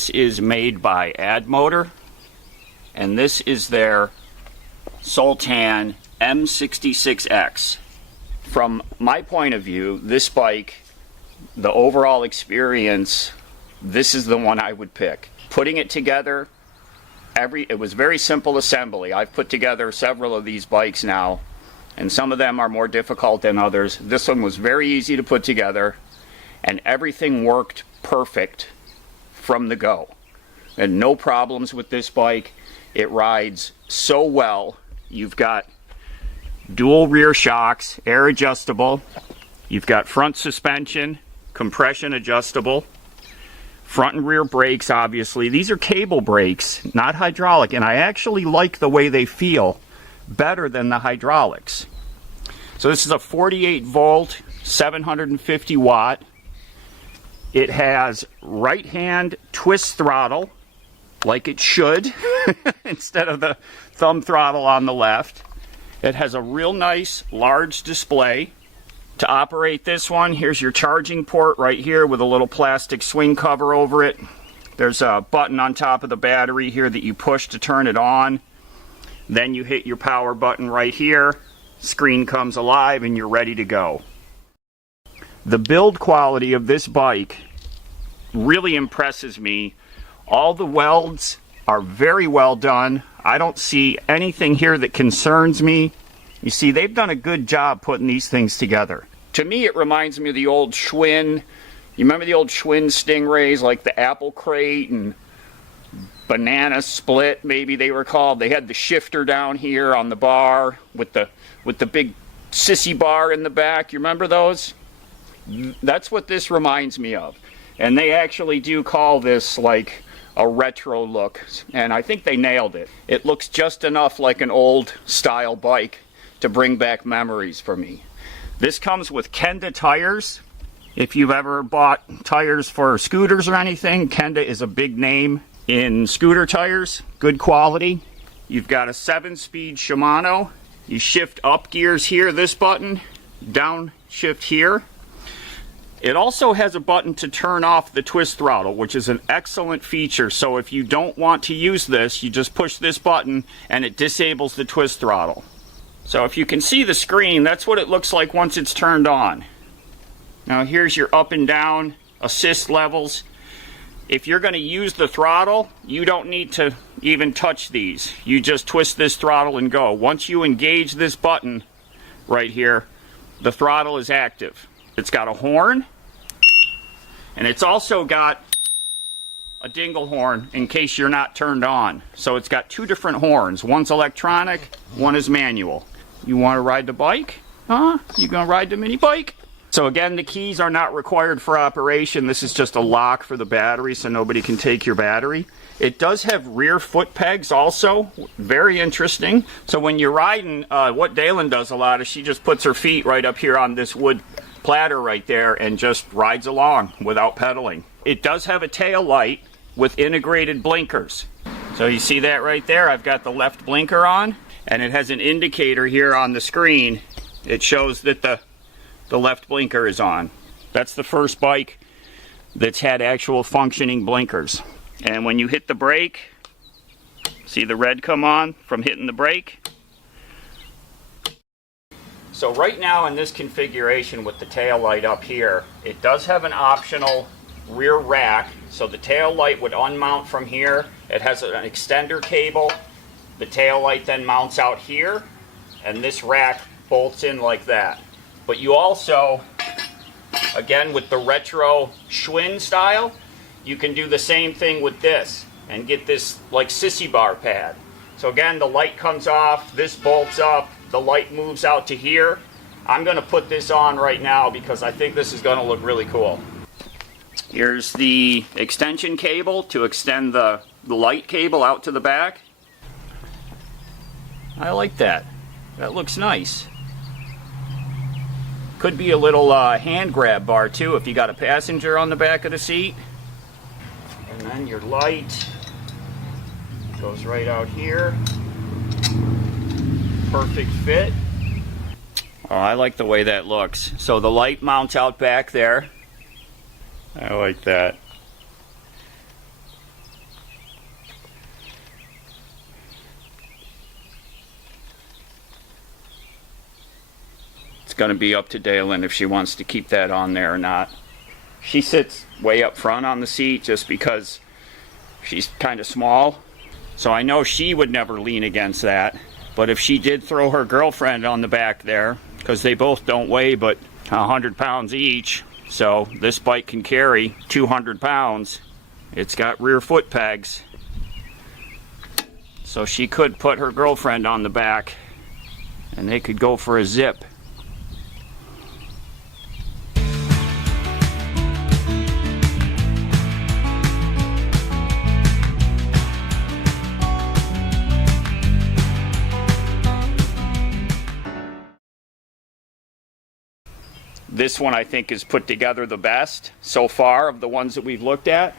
This is made by Addmotor, and this is their Sultan M66X. From my point of view, this bike, the overall experience, this is the one I would pick. Putting it together, it was very simple assembly. I've put together several of these bikes now, and some of them are more difficult than others. This one was very easy to put together, and everything worked perfect from the go. And no problems with this bike. It rides so well. You've got dual rear shocks, air adjustable. You've got front suspension, compression adjustable. Front and rear brakes, obviously. These are cable brakes, not hydraulic, and I actually like the way they feel better than the hydraulics. So this is a 48 volt, 750 watt. It has right hand twist throttle, like it should, instead of the thumb throttle on the left. It has a real nice large display. To operate this one, here's your charging port right here with a little plastic swing cover over it. There's a button on top of the battery here that you push to turn it on. Then you hit your power button right here. Screen comes alive and you're ready to go. The build quality of this bike really impresses me. All the welds are very well done. I don't see anything here that concerns me. You see, they've done a good job putting these things together. To me, it reminds me of the old Schwinn. You remember the old Schwinn Stingrays, like the Apple Crate and Banana Split, maybe they were called. They had the shifter down here on the bar with the big sissy bar in the back. You remember those? That's what this reminds me of. And they actually do call this like a retro look, and I think they nailed it. It looks just enough like an old style bike to bring back memories for me. This comes with Kenda tires. If you've ever bought tires for scooters or anything, Kenda is a big name in scooter tires. Good quality. You've got a 7-speed Shimano. You shift up gears here, this button, down shift here. It also has a button to turn off the twist throttle, which is an excellent feature. So if you don't want to use this, you just push this button and it disables the twist throttle. So if you can see the screen, that's what it looks like once it's turned on. Now here's your up and down assist levels. If you're going to use the throttle, you don't need to even touch these. You just twist this throttle and go. Once you engage this button right here, the throttle is active. It's got a horn, and it's also got a dingle horn in case you're not turned on. So it's got two different horns. One's electronic, one is manual. You want to ride the bike? Huh? You gonna ride the mini bike? So again, the keys are not required for operation. This is just a lock for the battery so nobody can take your battery. It does have rear foot pegs also. Very interesting. So when you're riding, what Dalen does a lot is she just puts her feet right up here on this wood platter right there and just rides along without pedaling. It does have a tail light with integrated blinkers. So you see that right there? I've got the left blinker on, and it has an indicator here on the screen. It shows that the left blinker is on. That's the first bike that's had actual functioning blinkers. And when you hit the brake, see the red come on from hitting the brake? So right now in this configuration with the tail light up here, it does have an optional rear rack. So the tail light would unmount from here. It has an extender cable. The tail light then mounts out here, and this rack bolts in like that. But you also, again with the retro Schwinn style, you can do the same thing with this and get this like sissy bar pad. So again, the light comes off, this bolts up, the light moves out to here. I'm going to put this on right now because I think this is going to look really cool. Here's the extension cable to extend the light cable out to the back. I like that. That looks nice. Could be a little hand grab bar too if you got a passenger on the back of the seat. And then your light goes right out here. Perfect fit. Oh, I like the way that looks. So the light mounts out back there. I like that. going to be up to Dalen if she wants to keep that on there or not. She sits way up front on the seat just because she's kind of small. So I know she would never lean against that. But if she did throw her girlfriend on the back there, because they both don't weigh but 100 pounds each, so this bike can carry 200 pounds. It's got rear foot pegs. So she could put her girlfriend on the back and they could go for a zip. This one I think is put together the best so far of the ones that we've looked at,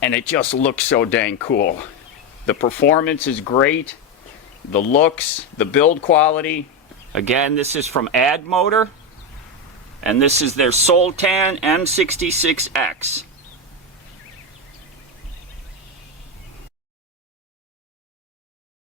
and it just looks so dang cool. The performance is great, the looks, the build quality. Again, this is from Addmotor, and this is their Sultan M66X.